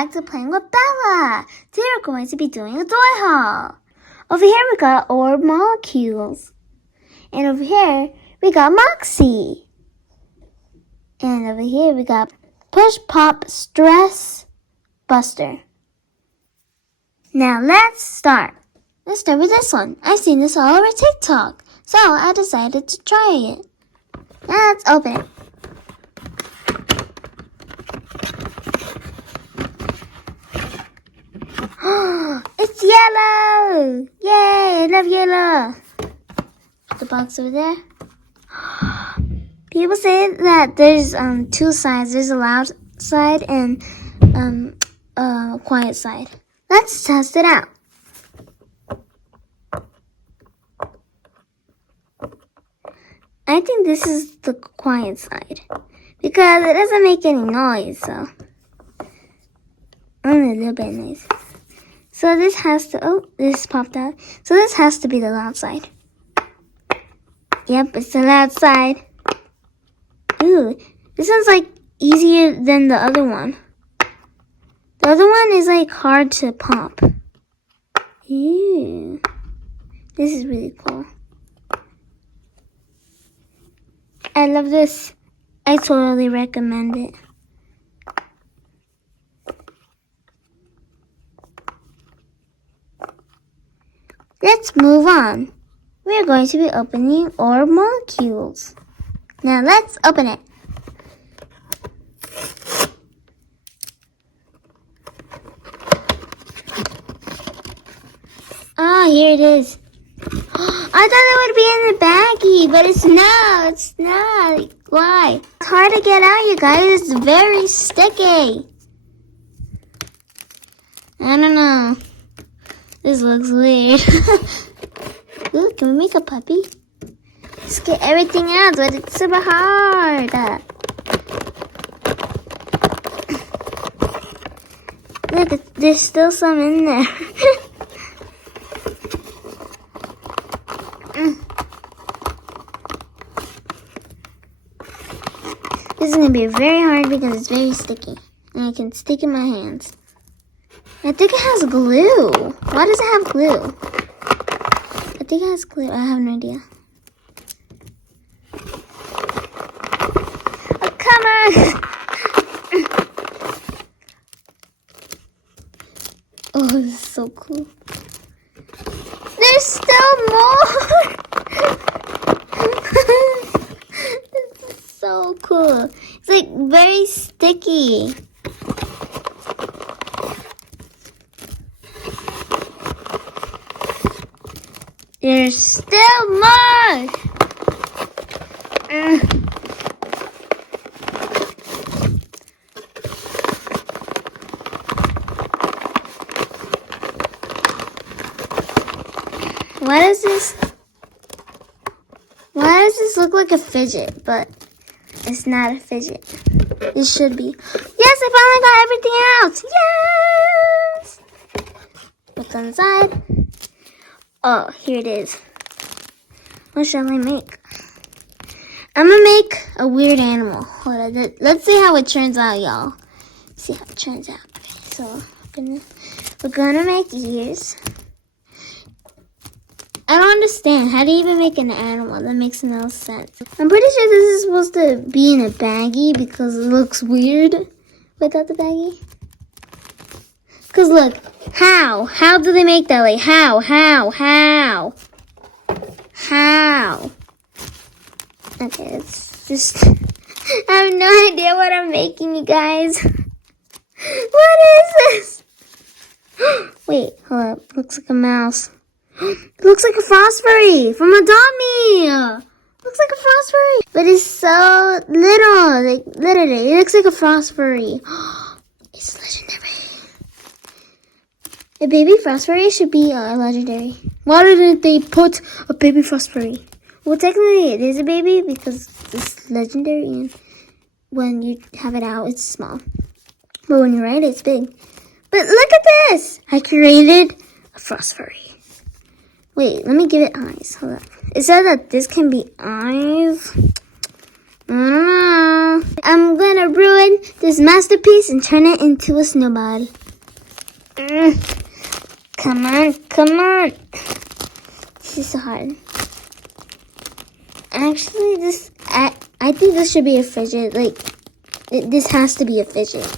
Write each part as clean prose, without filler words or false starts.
back to playing with Bella. Today we're going to be doing a toy haul. Over here we got orb molecules. And over here we got Moxie. And over here we got Push Pop Stress Buster. Now let's start. Let's start with this one. I've seen this all over TikTok, so I decided to try it. Now let's open it. It's yellow! Yay! I love yellow! Put the box over there. People say that there's two sides. There's a loud side and a quiet side. Let's test it out. I think this is the quiet side because it doesn't make any noise, so only a little bit of noise. So this has to, this popped out. So this has to be the loud side. Yep, it's the loud side. Ooh, this one's like easier than the other one. The other one is like hard to pop. Ew. This is really cool. I love this. I totally recommend it. Let's move on. We are going to be opening orb molecules. Now let's open it. Oh, here it is. I thought it would be in the baggie, but it's not. It's not. Why? It's hard to get out, you guys. It's very sticky. I don't know. This looks weird. Ooh, can we make a puppy? Let's get everything out, but it's super hard. Look, there's still some in there. This is going to be very hard because it's very sticky. And I can stick in my hands. I think it has glue. Why does it have glue? I think it has glue. I have no idea. Oh, come on! Oh, this is so cool. There's still more! This is so cool. It's like very sticky. There's still more! Why does this look like a fidget, but it's not a fidget. It should be. Yes, I finally got everything out! Yes! What's on the side? Oh, here it is. What shall I make? I'm gonna make a weird animal. Hold on. Let's see how it turns out, y'all. See how it turns out. Okay, so we're gonna make ears. I don't understand. How do you even make an animal? That makes no sense. I'm pretty sure this is supposed to be in a baggie because it looks weird without the baggie. Because look, how? How do they make that? Like, how? Okay, it's just, I have no idea what I'm making, you guys. What is this? Wait, hold up. Looks like a mouse. It looks like a Frostfurry from Adopt Me. Looks like a Frostfurry. But it's so little. Like, literally, it looks like a Frostfurry. It's legendary. A baby Frostfurry should be legendary. Why didn't they put a baby Frostfurry? Well, technically it is a baby because it's legendary and when you have it out, it's small. But when you ride it, it's big. But look at this! I created a Frostfurry. Wait, let me give it eyes. Hold up. It said that this can be eyes. I'm gonna ruin this masterpiece and turn it into a snowball. Come on, come on. This is so hard. Actually, I think this should be a fidget. Like, this has to be a fidget.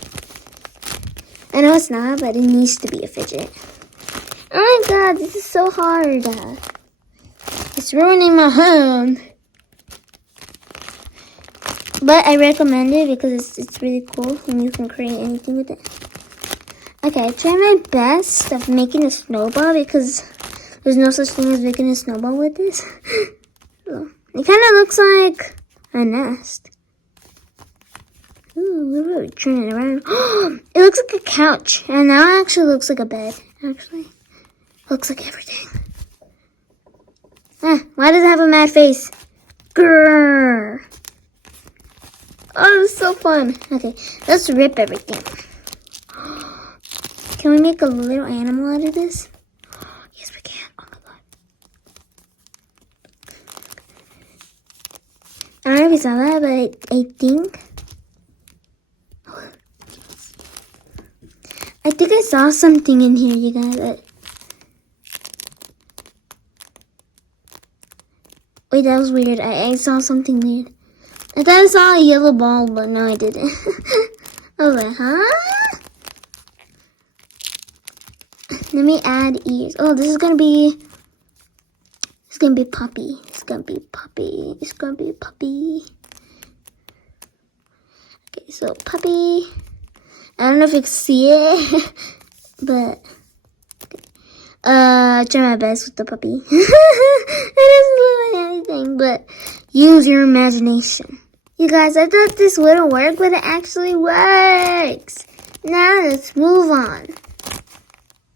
I know it's not, but it needs to be a fidget. Oh my god, this is so hard. It's ruining my hand. But I recommend it because it's really cool and you can create anything with it. Okay, I try my best of making a snowball because there's no such thing as making a snowball with this. So, it kind of looks like a nest. Ooh, we're turning it around. It looks like a couch. And now it actually looks like a bed. Actually, looks like everything. Why does it have a mad face? Grrr. Oh, it's so fun. Okay, let's rip everything. Can we make a little animal out of this? Yes, we can. Oh my god. I don't know if you saw that, but I think I saw something in here, you guys. Wait, that was weird. I saw something weird. I thought I saw a yellow ball, but no, I didn't. I was like, huh? Let me add ears. Oh, this is gonna be Puppy. It's gonna be Puppy. It's gonna be Puppy. Okay, so Puppy. I don't know if you can see it, but I try my best with the puppy. It doesn't look like anything, but use your imagination. You guys, I thought this wouldn't work, but it actually works. Now let's move on.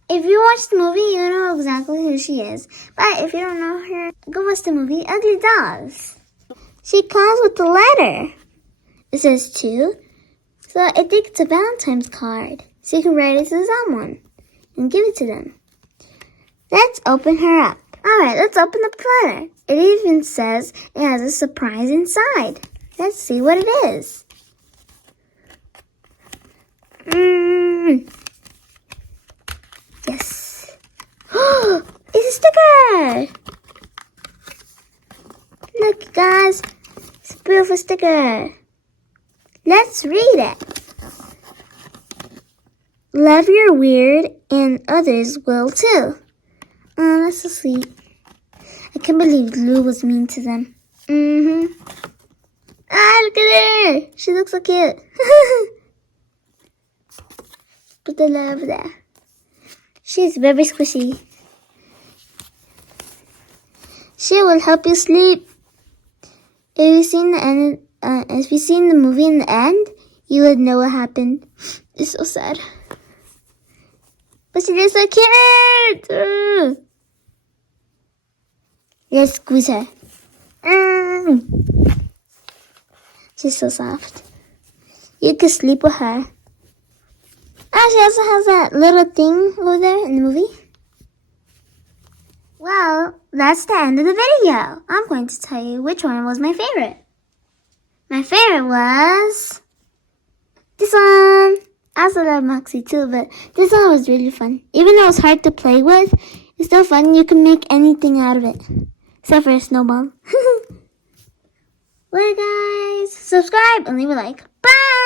If you watch the movie, you know exactly who she is. But if you don't know her, go watch the movie Ugly Dolls. She comes with the letter. It says to. So I think it's a Valentine's card. So you can write it to someone and give it to them. Let's open her up. Alright, let's open the letter. It even says it has a surprise inside. Let's see what it is. Yes. It's a sticker. Look, guys. It's a beautiful sticker. Let's read it. Love your weird and others will too. Oh, that's so sweet. I can't believe Lou was mean to them. Ah, look at her. She looks so cute. Put the love there. She's very squishy. She will help you sleep. If you've seen the movie in the end, you would know what happened. It's so sad. But she is so cute. Let's squeeze her. She's so soft. You can sleep with her. She also has that little thing over there in the movie. Well, that's the end of the video. I'm going to tell you which one was my favorite. My favorite was this one. I also love Moxie too, but this one was really fun. Even though it's hard to play with, it's still fun. You can make anything out of it. Except for a snowball. Well, guys, subscribe and leave a like. Bye!